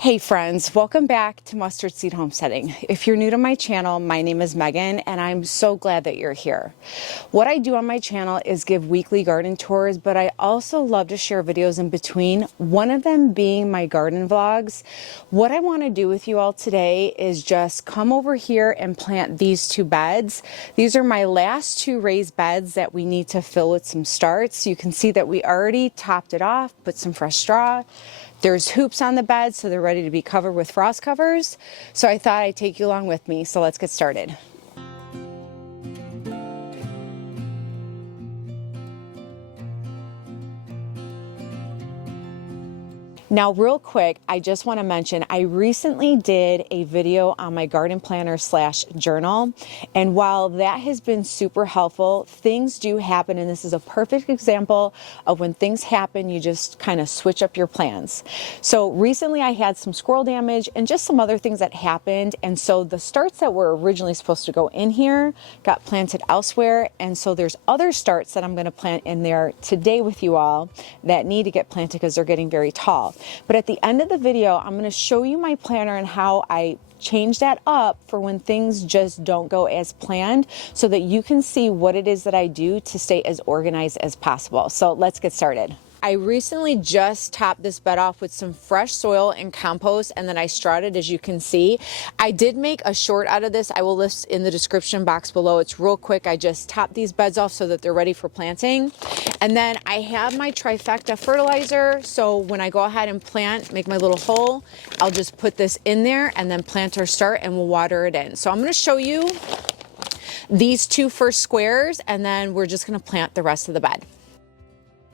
Hey friends, welcome back to Mustard Seed Homesteading. If you're new to my channel, my name is Megan and I'm so glad that you're here. What I do on my channel is give weekly garden tours, but I also love to share videos in between, one of them being my garden vlogs. What I want to do with you all today is just come over here and plant these two beds. These are my last two raised beds that we need to fill with some starts. You can see that we already topped it off, put some fresh straw. There's hoops on the bed, so they're ready to be covered with frost covers. So I thought I'd take you along with me. So let's get started. Now, real quick, I just want to mention, I recently did a video on my garden planner / journal. And while that has been super helpful, things do happen. And this is a perfect example of when things happen, you just kind of switch up your plans. So recently I had some squirrel damage and just some other things that happened. And so the starts that were originally supposed to go in here got planted elsewhere. And so there's other starts that I'm going to plant in there today with you all that need to get planted because they're getting very tall. But at the end of the video, I'm going to show you my planner and how I change that up for when things just don't go as planned so that you can see what it is that I do to stay as organized as possible. So let's get started. I recently just topped this bed off with some fresh soil and compost, and then I strawed it, as you can see. I did make a short out of this. I will list in the description box below. It's real quick. I just topped these beds off so that they're ready for planting. And then I have my trifecta fertilizer. So when I go ahead and plant, make my little hole, I'll just put this in there and then plant or start and we'll water it in. So I'm going to show you these two first squares and then we're just going to plant the rest of the bed.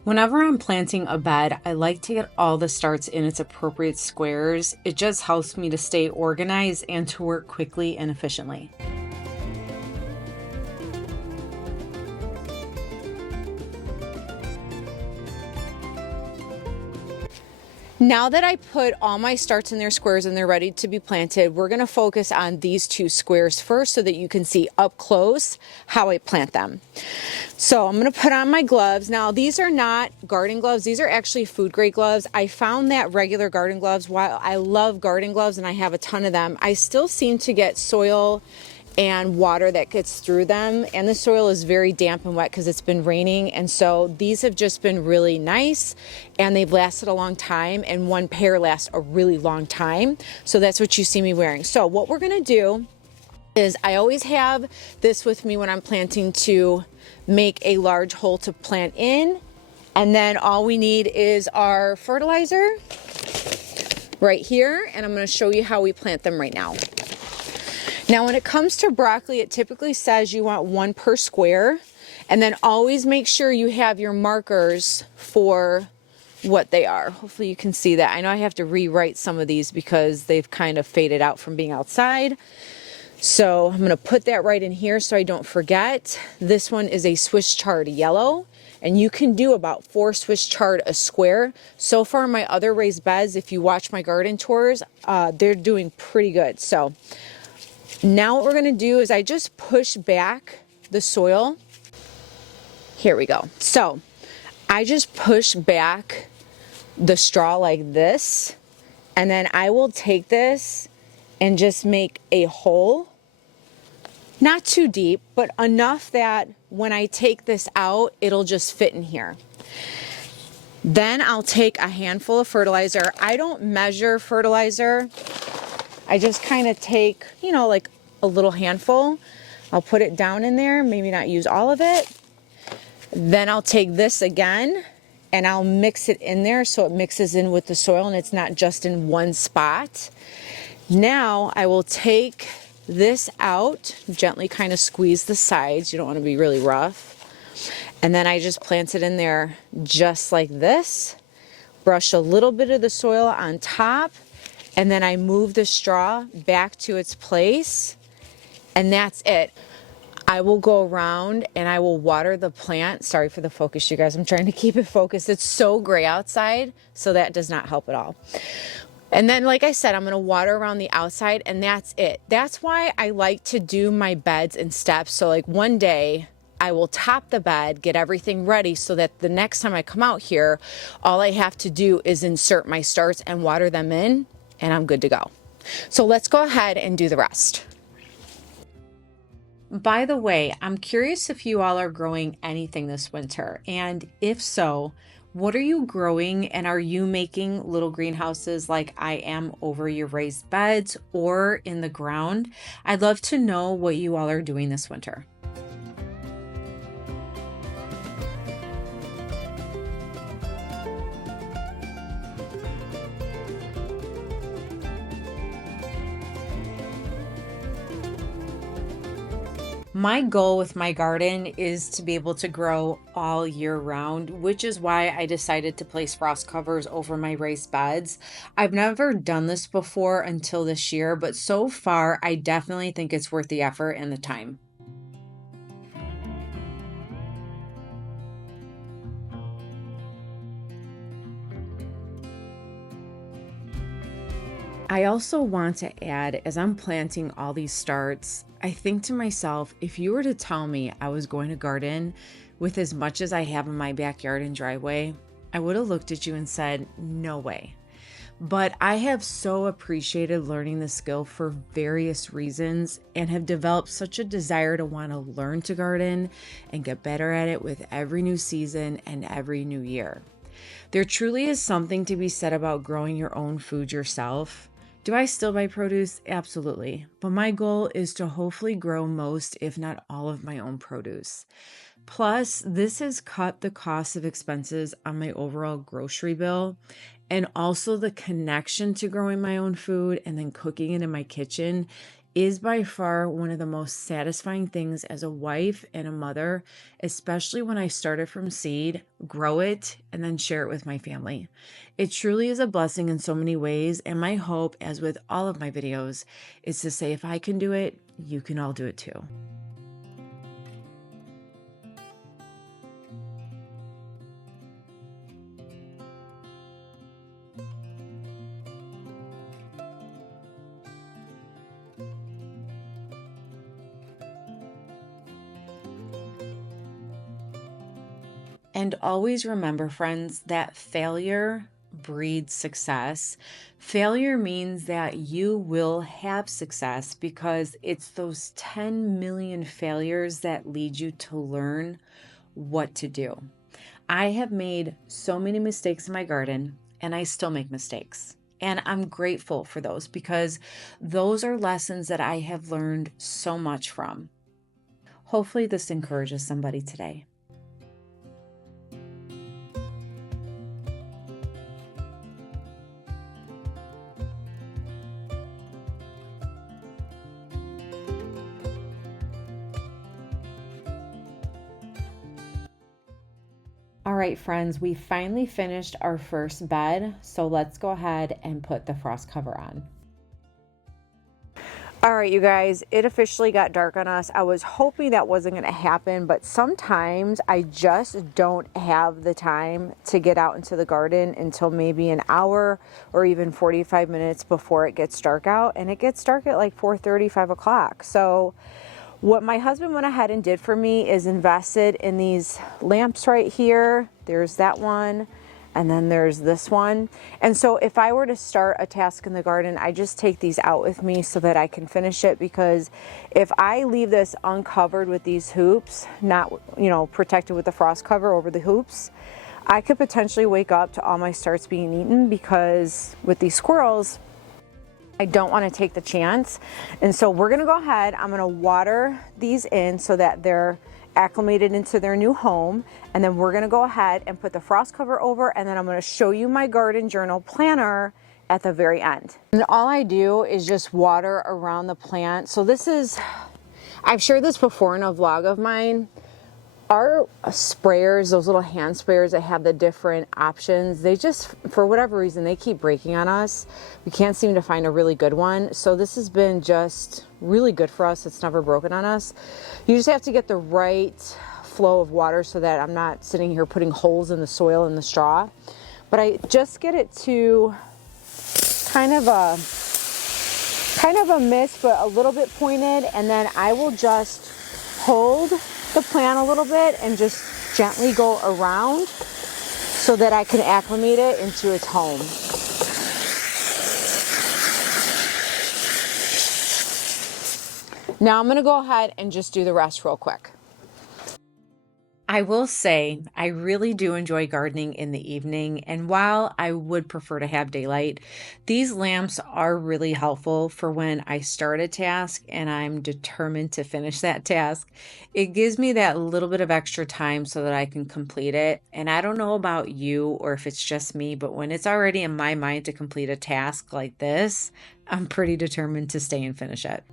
Whenever I'm planting a bed, I like to get all the starts in its appropriate squares. It just helps me to stay organized and to work quickly and efficiently. Now that I put all my starts in their squares and they're ready to be planted, we're going to focus on these two squares first so that you can see up close how I plant them. So I'm going to put on my gloves. Now these are not garden gloves. These are actually food grade gloves. I found that regular garden gloves, while I love garden gloves and I have a ton of them, I still seem to get soil and water that gets through them, and the soil is very damp and wet because it's been raining. And so these have just been really nice and they've lasted a long time, and one pair lasts a really long time. So that's what you see me wearing. So what we're going to do is I always have this with me when I'm planting to make a large hole to plant in, and then all we need is our fertilizer right here, and I'm going to show you how we plant them right now. Now, when it comes to broccoli, it typically says you want one per square, and then always make sure you have your markers for what they are. Hopefully you can see that. I know I have to rewrite some of these because they've kind of faded out from being outside. So I'm going to put that right in here so I don't forget. This one is a Swiss chard yellow, and you can do about 4 Swiss chard a square. So far, my other raised beds, if you watch my garden tours, they're doing pretty good. So now what we're going to do is I just push back the soil. Here we go. So I just push back the straw like this, and then I will take this and just make a hole. Not too deep, but enough that when I take this out, it'll just fit in here. Then I'll take a handful of fertilizer. I don't measure fertilizer. I just kind of take, you know, like a little handful. I'll put it down in there, maybe not use all of it. Then I'll take this again and I'll mix it in there so it mixes in with the soil and it's not just in one spot. Now I will take this out, gently kind of squeeze the sides. You don't want to be really rough. And then I just plant it in there just like this. Brush a little bit of the soil on top. And then I move the straw back to its place, and that's it. I will go around and I will water the plant. Sorry for the focus, you guys. I'm trying to keep it focused. It's so gray outside, so that does not help at all. And then, like I said, I'm going to water around the outside, and that's it. That's why I like to do my beds in steps. So like one day I will top the bed, get everything ready so that the next time I come out here, all I have to do is insert my starts and water them in. and I'm good to go. So let's go ahead and do the rest. By the way, I'm curious if you all are growing anything this winter, and if so, what are you growing, and are you making little greenhouses like I am over your raised beds or in the ground? I'd love to know what you all are doing this winter. My goal with my garden is to be able to grow all year round, which is why I decided to place frost covers over my raised beds. I've never done this before until this year, but so far I definitely think it's worth the effort and the time. I also want to add, as I'm planting all these starts, I think to myself, if you were to tell me I was going to garden with as much as I have in my backyard and driveway, I would have looked at you and said, no way. But I have so appreciated learning the skill for various reasons and have developed such a desire to want to learn to garden and get better at it with every new season and every new year. There truly is something to be said about growing your own food yourself. Do I still buy produce? Absolutely. But my goal is to hopefully grow most, if not all, of my own produce. Plus, this has cut the cost of expenses on my overall grocery bill, and also the connection to growing my own food and then cooking it in my kitchen is by far one of the most satisfying things as a wife and a mother, especially when I started from seed, grow it, and then share it with my family. It truly is a blessing in so many ways, and my hope, as with all of my videos, is to say if I can do it, you can all do it too. And always remember, friends, that failure breeds success. Failure means that you will have success because it's those 10 million failures that lead you to learn what to do. I have made so many mistakes in my garden, and I still make mistakes. And I'm grateful for those because those are lessons that I have learned so much from. Hopefully this encourages somebody today. All right, friends, we finally finished our first bed, so let's go ahead and put the frost cover on. All right, you guys, it officially got dark on us. I was hoping that wasn't going to happen, but sometimes I just don't have the time to get out into the garden until maybe an hour or even 45 minutes before it gets dark out, and it gets dark at like 4:30, 5 o'clock. So what my husband went ahead and did for me is invested in these lamps right here. There's that one, and then there's this one. And so if I were to start a task in the garden, I just take these out with me so that I can finish it, because if I leave this uncovered with these hoops, not, protected with the frost cover over the hoops, I could potentially wake up to all my starts being eaten, because with these squirrels, I don't want to take the chance. And so we're going to go ahead. I'm going to water these in so that they're acclimated into their new home. And then we're going to go ahead and put the frost cover over. And then I'm going to show you my garden journal planner at the very end. And all I do is just water around the plant. So this is, I've shared this before in a vlog of mine. Our sprayers, those little hand sprayers that have the different options, they just, for whatever reason, they keep breaking on us. We can't seem to find a really good one. So this has been just really good for us. It's never broken on us. You just have to get the right flow of water so that I'm not sitting here putting holes in the soil and the straw. But I just get it to kind of a miss, but a little bit pointed. And then I will just hold the plant a little bit and just gently go around so that I can acclimate it into its home. Now I'm gonna go ahead and just do the rest real quick. I will say, I really do enjoy gardening in the evening, and while I would prefer to have daylight, these lamps are really helpful for when I start a task and I'm determined to finish that task. It gives me that little bit of extra time so that I can complete it. And I don't know about you or if it's just me, but when it's already in my mind to complete a task like this, I'm pretty determined to stay and finish it.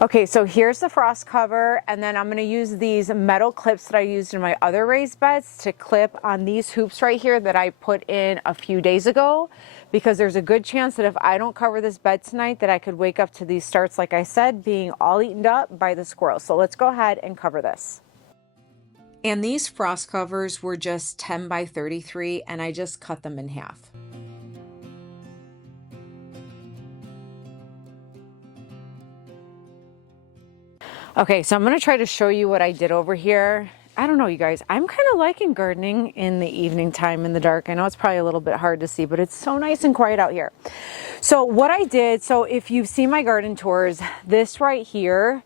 Okay, so here's the frost cover, and then I'm gonna use these metal clips that I used in my other raised beds to clip on these hoops right here that I put in a few days ago, because there's a good chance that if I don't cover this bed tonight that I could wake up to these starts, like I said, being all eaten up by the squirrels. So let's go ahead and cover this. And these frost covers were just 10 by 33, and I just cut them in half. Okay, so I'm gonna try to show you what I did over here. I don't know, you guys, I'm kind of liking gardening in the evening time in the dark. I know it's probably a little bit hard to see, but it's so nice and quiet out here. So what I did, so if you've seen my garden tours, this right here,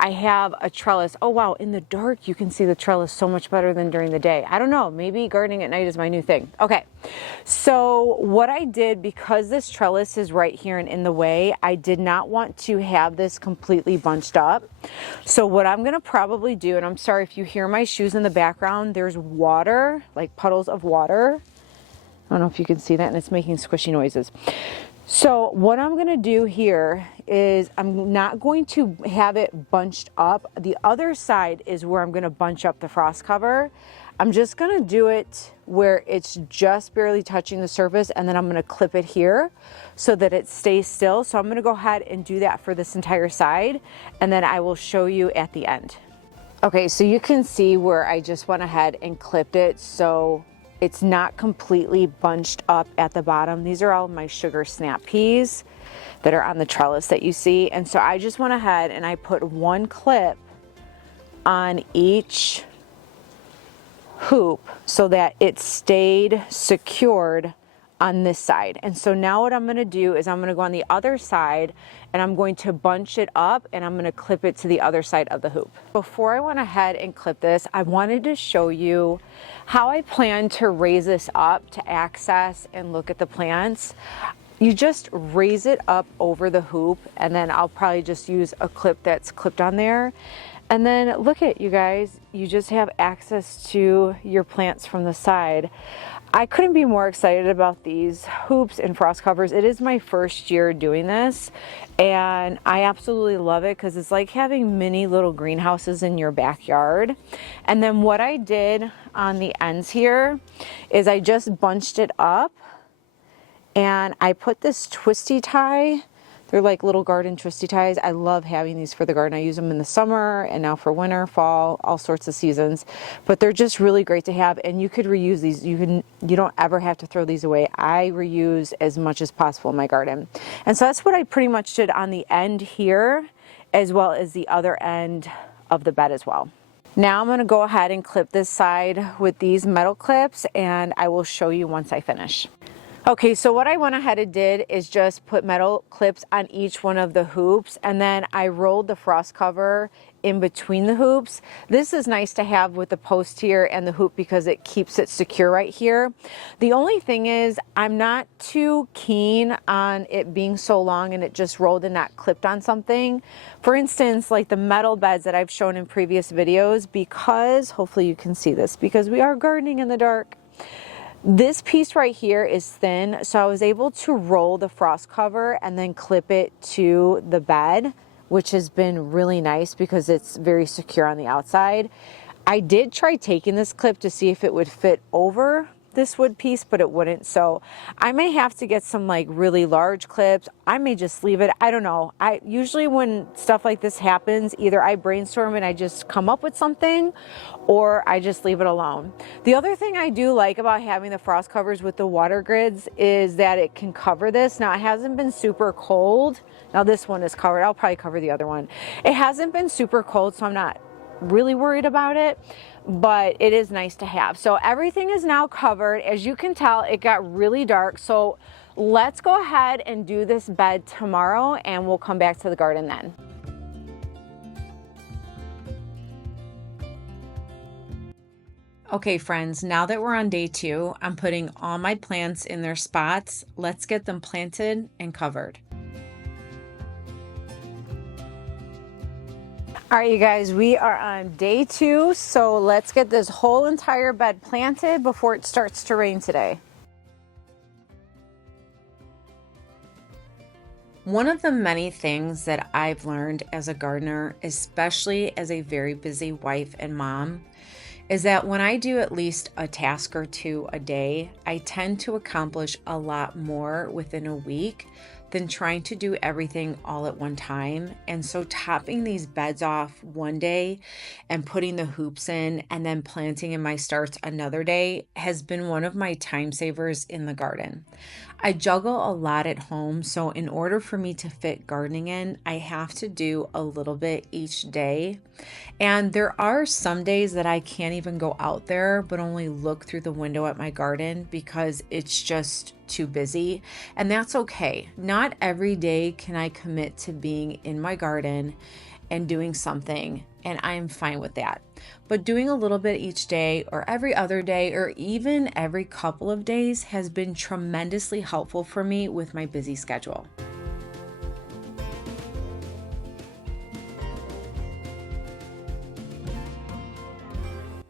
I have a trellis. Oh wow, in the dark you can see the trellis so much better than during the day. I don't know, maybe gardening at night is my new thing. Okay, so what I did, because this trellis is right here and in the way, I did not want to have this completely bunched up. So what I'm gonna probably do, and I'm sorry if you hear my shoes in the background, there's water, like puddles of water. I don't know if you can see that, and it's making squishy noises. So what I'm gonna do here is I'm not going to have it bunched up. The other side is where I'm gonna bunch up the frost cover. I'm just gonna do it where it's just barely touching the surface, and then I'm gonna clip it here so that it stays still. So I'm gonna go ahead and do that for this entire side, and then I will show you at the end. Okay, so you can see where I just went ahead and clipped it so it's not completely bunched up at the bottom. These are all my sugar snap peas that are on the trellis that you see. And so I just went ahead and I put one clip on each hoop so that it stayed secured on this side. And so now what I'm gonna do is I'm gonna go on the other side and I'm going to bunch it up and I'm gonna clip it to the other side of the hoop. Before I went ahead and clip this, I wanted to show you how I plan to raise this up to access and look at the plants. You just raise it up over the hoop, and then I'll probably just use a clip that's clipped on there. And then look at you guys, you just have access to your plants from the side. I couldn't be more excited about these hoops and frost covers. It is my first year doing this, and I absolutely love it because it's like having mini little greenhouses in your backyard. And then what I did on the ends here is I just bunched it up, and I put this twisty tie. They're like little garden twisty ties. I love having these for the garden. I use them in the summer and now for winter, fall, all sorts of seasons. But they're just really great to have, and you could reuse these. You don't ever have to throw these away. I reuse as much as possible in my garden. And so that's what I pretty much did on the end here, as well as the other end of the bed as well. Now I'm going to go ahead and clip this side with these metal clips, and I will show you once I finish. Okay, so what I went ahead and did is just put metal clips on each one of the hoops, and then I rolled the frost cover in between the hoops. This is nice to have with the post here and the hoop because it keeps it secure right here. The only thing is I'm not too keen on it being so long and it just rolled and not clipped on something. For instance, like the metal beds that I've shown in previous videos, because hopefully you can see this, because we are gardening in the dark. This piece right here is thin, so I was able to roll the frost cover and then clip it to the bed, which has been really nice because it's very secure on the outside. I did try taking this clip to see if it would fit over this wood piece, but it wouldn't. So I may have to get some like really large clips. I may just leave it. I don't know. I usually, when stuff like this happens, either I brainstorm and I just come up with something, or I just leave it alone. The other thing I do like about having the frost covers with the water grids is that it can cover this. Now, it hasn't been super cold. Now this one is covered. I'll probably cover the other one. It hasn't been super cold, so I'm not really worried about it, but it is nice to have. So everything is now covered. As you can tell, it got really dark. So let's go ahead and do this bed tomorrow, and we'll come back to the garden then. Okay friends, now that we're on day 2, I'm putting all my plants in their spots. Let's get them planted and covered. All right, you guys, we are on day 2, so let's get this whole entire bed planted before it starts to rain today. One of the many things that I've learned as a gardener, especially as a very busy wife and mom, is that when I do at least a task or 2 a day, I tend to accomplish a lot more within a week than trying to do everything all at one time. And so topping these beds off one day and putting the hoops in and then planting in my starts another day has been one of my time savers in the garden. I juggle a lot at home, so in order for me to fit gardening in, I have to do a little bit each day. And there are some days that I can't even go out there, but only look through the window at my garden because it's just too busy. And that's okay. Not every day can I commit to being in my garden and doing something, and I'm fine with that. But doing a little bit each day or every other day or even every couple of days has been tremendously helpful for me with my busy schedule.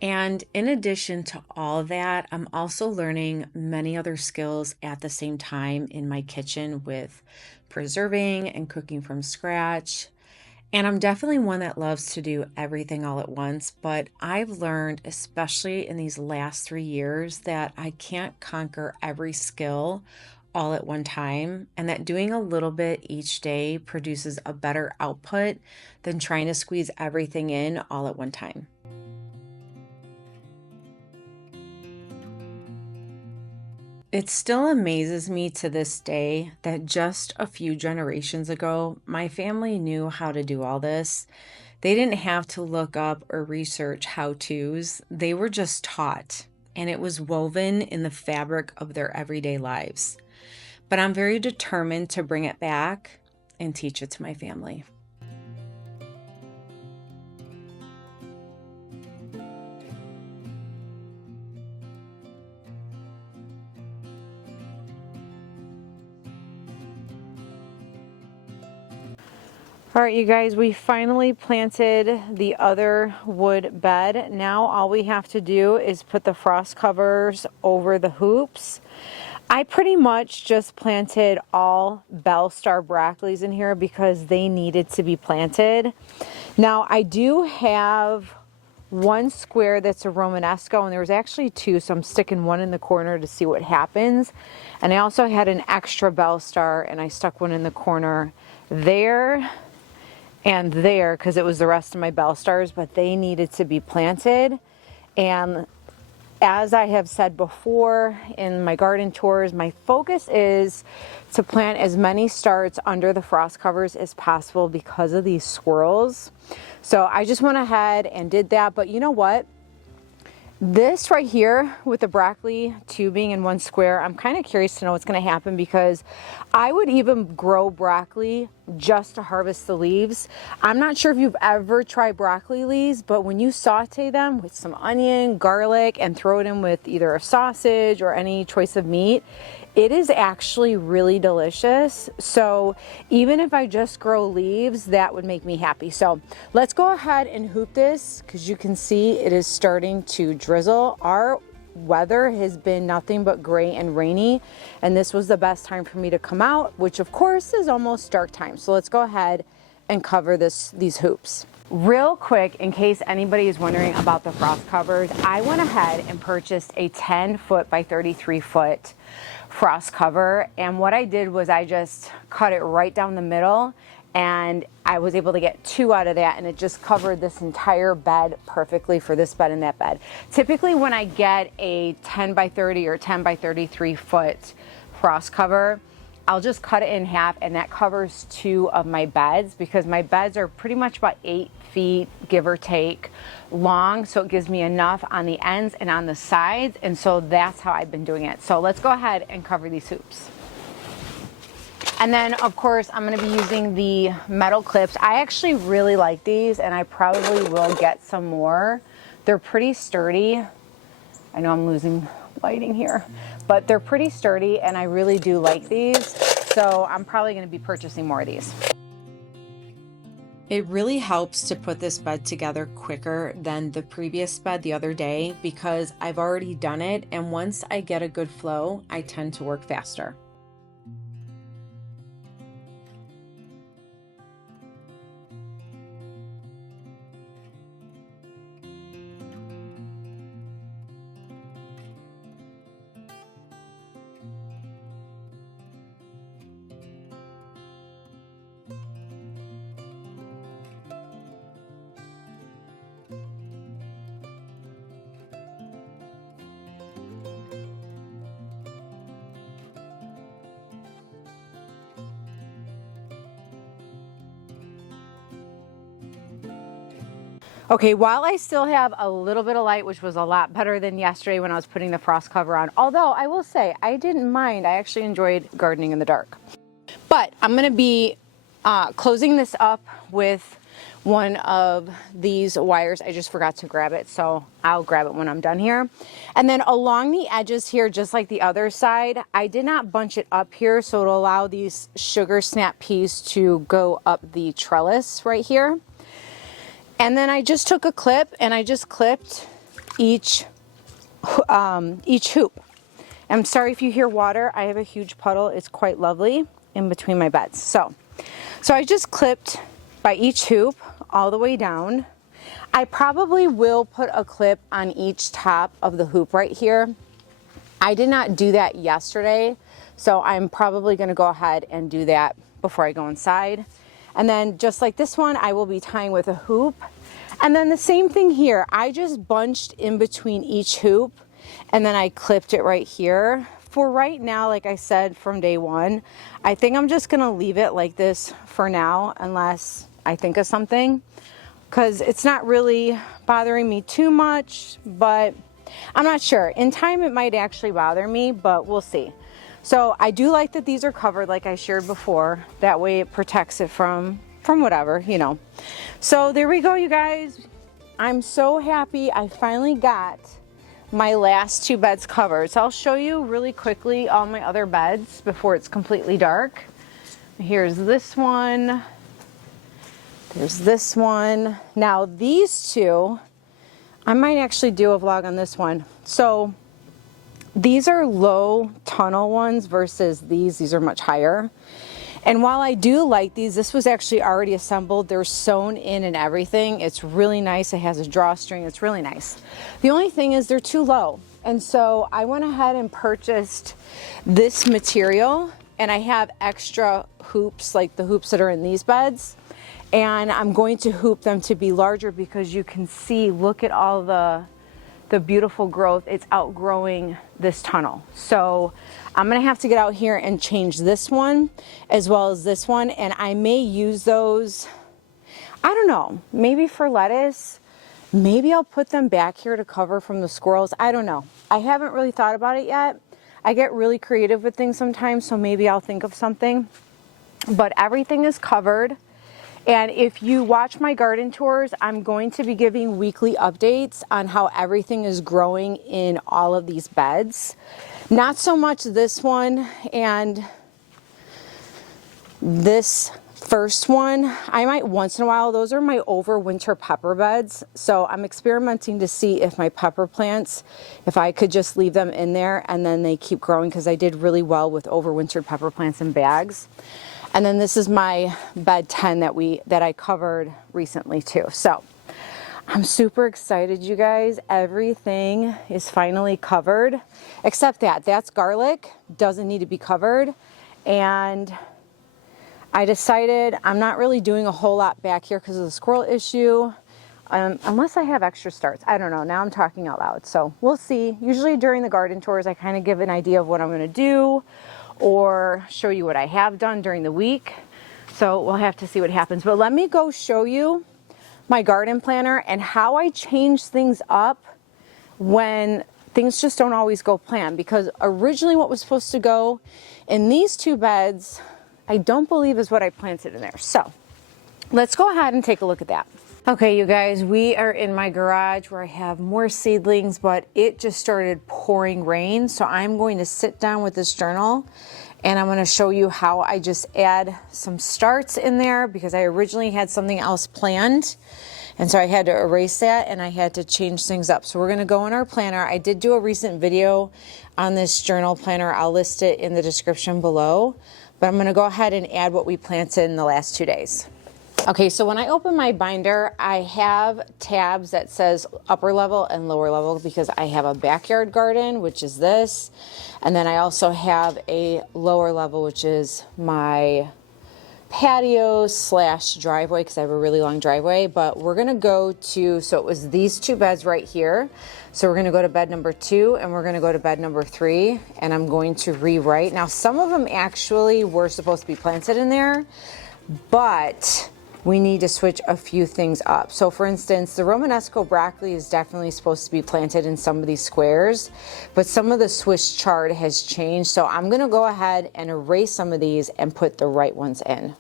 And in addition to all of that, I'm also learning many other skills at the same time in my kitchen with preserving and cooking from scratch. And I'm definitely one that loves to do everything all at once, but I've learned, especially in these last 3 years, that I can't conquer every skill all at one time, and that doing a little bit each day produces a better output than trying to squeeze everything in all at one time. It still amazes me to this day that just a few generations ago, my family knew how to do all this. They didn't have to look up or research how-tos. They were just taught, and it was woven in the fabric of their everyday lives. But I'm very determined to bring it back and teach it to my family. All right, you guys, we finally planted the other wood bed. Now all we have to do is put the frost covers over the hoops. I pretty much just planted all Bellstar broccolis in here because they needed to be planted. Now I do have one square that's a Romanesco, and there was actually 2, so I'm sticking one in the corner to see what happens. And I also had an extra Bellstar, and I stuck one in the corner there and there because it was the rest of my Bellstars, but they needed to be planted. And as I have said before in my garden tours, my focus is to plant as many starts under the frost covers as possible because of these squirrels. So I just went ahead and did that. But you know what? This right here with the broccoli tubing in one square, I'm kind of curious to know what's going to happen because I would even grow broccoli just to harvest the leaves. I'm not sure if you've ever tried broccoli leaves, but when you saute them with some onion, garlic, and throw it in with either a sausage or any choice of meat, it is actually really delicious. So even if I just grow leaves, that would make me happy. So let's go ahead and hoop this because you can see it is starting to drizzle. Our weather has been nothing but gray and rainy, and this was the best time for me to come out, which of course is almost dark time. So let's go ahead and cover these hoops. Real quick, in case anybody is wondering about the frost covers, I went ahead and purchased a 10-foot by 33-foot frost cover, and what I did was I just cut it right down the middle, and I was able to get 2 out of that, and it just covered this entire bed perfectly for this bed and that bed. Typically when I get a 10 by 30 or 10 by 33 foot frost cover, I'll just cut it in half, and that covers 2 of my beds, because my beds are pretty much about 8 feet, give or take, long, so it gives me enough on the ends and on the sides, and so that's how I've been doing it. So let's go ahead and cover these hoops. And then of course I'm going to be using the metal clips. I actually really like these, and I probably will get some more. They're pretty sturdy. I know I'm losing lighting here, but they're pretty sturdy, and I really do like these, so I'm probably going to be purchasing more of these. It really helps to put this bed together quicker than the previous bed the other day, because I've already done it, and once I get a good flow, I tend to work faster. Okay, while I still have a little bit of light, which was a lot better than yesterday when I was putting the frost cover on, although I will say I didn't mind, I actually enjoyed gardening in the dark. But I'm going to be closing this up with one of these wires. I just forgot to grab it, so I'll grab it when I'm done here. And then along the edges here, just like the other side, I did not bunch it up here, so it'll allow these sugar snap peas to go up the trellis right here. And then I just took a clip and I just clipped each hoop. I'm sorry if you hear water. I have a huge puddle. It's quite lovely in between my beds. So I just clipped by each hoop all the way down. I probably will put a clip on each top of the hoop right here. I did not do that yesterday, so I'm probably going to go ahead and do that before I go inside. And then just like this one, I will be tying with a hoop. And then the same thing here. I just bunched in between each hoop, and then I clipped it right here. For right now, like I said from day one, I think I'm just going to leave it like this for now unless I think of something, because it's not really bothering me too much, but I'm not sure. In time, it might actually bother me, but we'll see. So I do like that these are covered like I shared before. That way it protects it from whatever, you know. So there we go, you guys. I'm so happy I finally got my last 2 beds covered. So I'll show you really quickly all my other beds before it's completely dark. Here's this one. There's this one. Now these 2, I might actually do a vlog on this one. So these are low tunnel ones versus these are much higher. And while I do like these, this was actually already assembled. They're sewn in and everything. It's really nice. It has a drawstring. It's really nice. The only thing is they're too low. And so I went ahead and purchased this material, and I have extra hoops, like the hoops that are in these beds. And I'm going to hoop them to be larger because you can see, look at all the beautiful growth. It's outgrowing this tunnel. So I'm gonna have to get out here and change this one as well as this one, and I may use those, I don't know, maybe for lettuce. Maybe I'll put them back here to cover from the squirrels. I don't know. I haven't really thought about it yet. I get really creative with things sometimes, so maybe I'll think of something. But everything is covered. And if you watch my garden tours, I'm going to be giving weekly updates on how everything is growing in all of these beds. Not so much this one and this first one, I might once in a while, those are my overwinter pepper beds. So I'm experimenting to see if my pepper plants, if I could just leave them in there and then they keep growing, because I did really well with overwintered pepper plants in bags. And then this is my bed 10 that I covered recently too. So I'm super excited, you guys. Everything is finally covered, except that's garlic, doesn't need to be covered. And I decided I'm not really doing a whole lot back here because of the squirrel issue, unless I have extra starts. I don't know, now I'm talking out loud, so we'll see. Usually during the garden tours, I kind of give an idea of what I'm gonna do or show you what I have done during the week. So we'll have to see what happens. But let me go show you my garden planner and how I change things up when things just don't always go planned. Because originally what was supposed to go in these two beds, I don't believe is what I planted in there. So let's go ahead and take a look at that. Okay, you guys, we are in my garage where I have more seedlings, but it just started pouring rain. So I'm going to sit down with this journal and I'm going to show you how I just add some starts in there, because I originally had something else planned. And so I had to erase that and I had to change things up. So we're going to go in our planner. I did do a recent video on this journal planner. I'll list it in the description below. But I'm going to go ahead and add what we planted in the last 2 days. Okay, so when I open my binder, I have tabs that says upper level and lower level because I have a backyard garden, which is this. And then I also have a lower level, which is my patio / driveway, because I have a really long driveway. But we're gonna go to, so it was these two beds right here. So we're gonna go to bed number 2 and we're gonna go to bed number 3, and I'm going to rewrite. Now some of them actually were supposed to be planted in there, but we need to switch a few things up. So for instance, the Romanesco broccoli is definitely supposed to be planted in some of these squares, but some of the Swiss chard has changed. So I'm gonna go ahead and erase some of these and put the right ones in.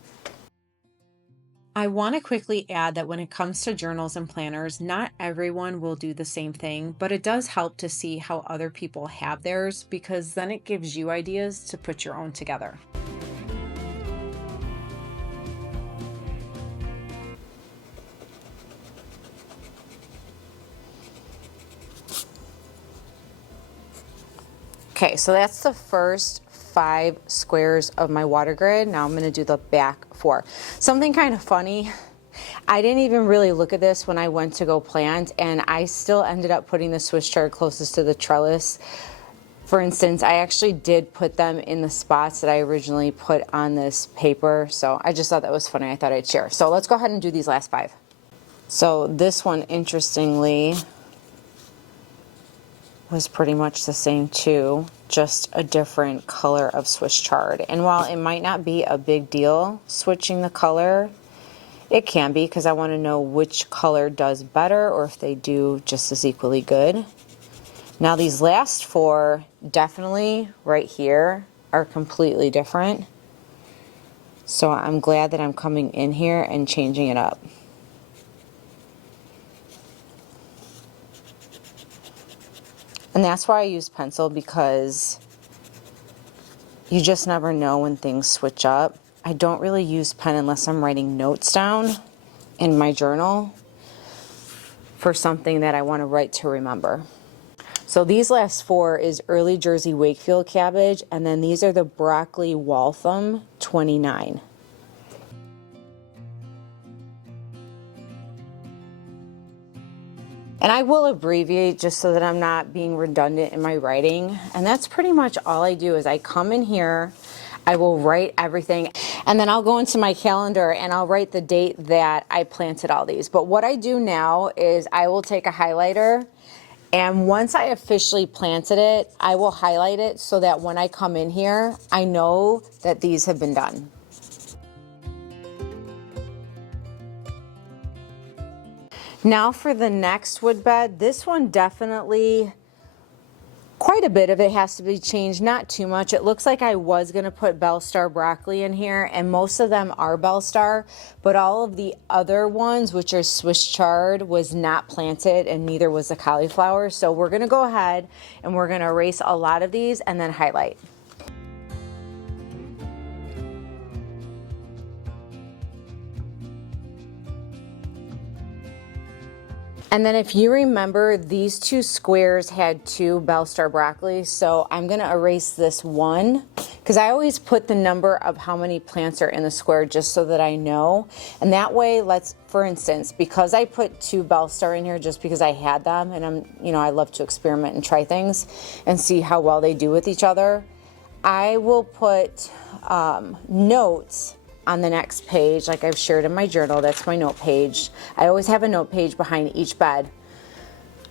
I want to quickly add that when it comes to journals and planners, not everyone will do the same thing, but it does help to see how other people have theirs, because then it gives you ideas to put your own together. Okay, so that's the first 5 squares of my water grid. Now I'm going to do the back 4. Something kind of funny, I didn't even really look at this when I went to go plant, and I still ended up putting the Swiss chard closest to the trellis. For instance, I actually did put them in the spots that I originally put on this paper, so I just thought that was funny. I thought I'd share. So let's go ahead and do these last 5. So this one, interestingly, was pretty much the same too, just a different color of Swiss chard. And while it might not be a big deal switching the color, it can be, because I want to know which color does better or if they do just as equally good. Now these last 4 definitely right here are completely different. So I'm glad that I'm coming in here and changing it up. And that's why I use pencil, because you just never know when things switch up. I don't really use pen unless I'm writing notes down in my journal for something that I want to write to remember. So these last 4 is early Jersey Wakefield cabbage, and then these are the broccoli Waltham 29. And I will abbreviate just so that I'm not being redundant in my writing. And that's pretty much all I do is I come in here, I will write everything, and then I'll go into my calendar and I'll write the date that I planted all these. But what I do now is I will take a highlighter, and once I officially planted it, I will highlight it so that when I come in here, I know that these have been done. Now for the next wood bed, this one definitely, quite a bit of it has to be changed, not too much. It looks like I was gonna put Bellstar broccoli in here, and most of them are Bellstar, but all of the other ones, which are Swiss chard, was not planted, and neither was the cauliflower. So we're gonna go ahead and we're gonna erase a lot of these and then highlight. And then if you remember, these two squares had two bell star broccoli, so I'm gonna erase this one because I always put the number of how many plants are in the square just so that I know. And that way, for instance, because I put two bell star in here just because I had them, and I love to experiment and try things and see how well they do with each other. I will put notes on the next page, like I've shared in my journal. That's my note page. I always have a note page behind each bed.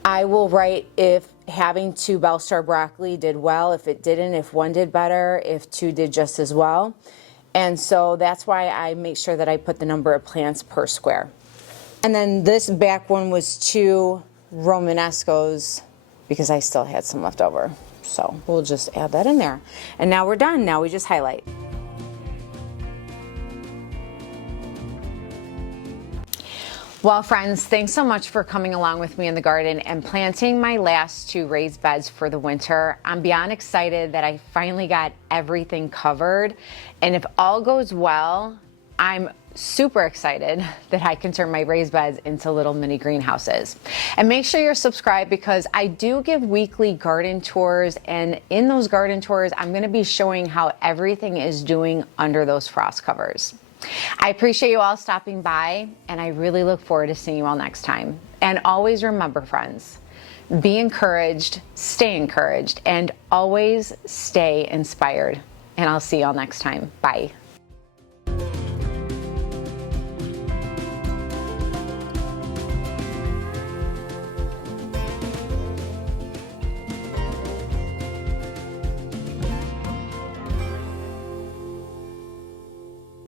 I will write if having two bell star broccoli did well, if it didn't, if one did better, if two did just as well. And so that's why I make sure that I put the number of plants per square. And then this back one was two Romanescos because I still had some left over. So we'll just add that in there. And now we're done. Now we just highlight. Well, friends, thanks so much for coming along with me in the garden and planting my last two raised beds for the winter. I'm beyond excited that I finally got everything covered. And if all goes well, I'm super excited that I can turn my raised beds into little mini greenhouses. And make sure you're subscribed because I do give weekly garden tours, and in those garden tours, I'm going to be showing how everything is doing under those frost covers. I appreciate you all stopping by, and I really look forward to seeing you all next time. And always remember, friends, be encouraged, and always stay inspired. And I'll see you all next time. Bye.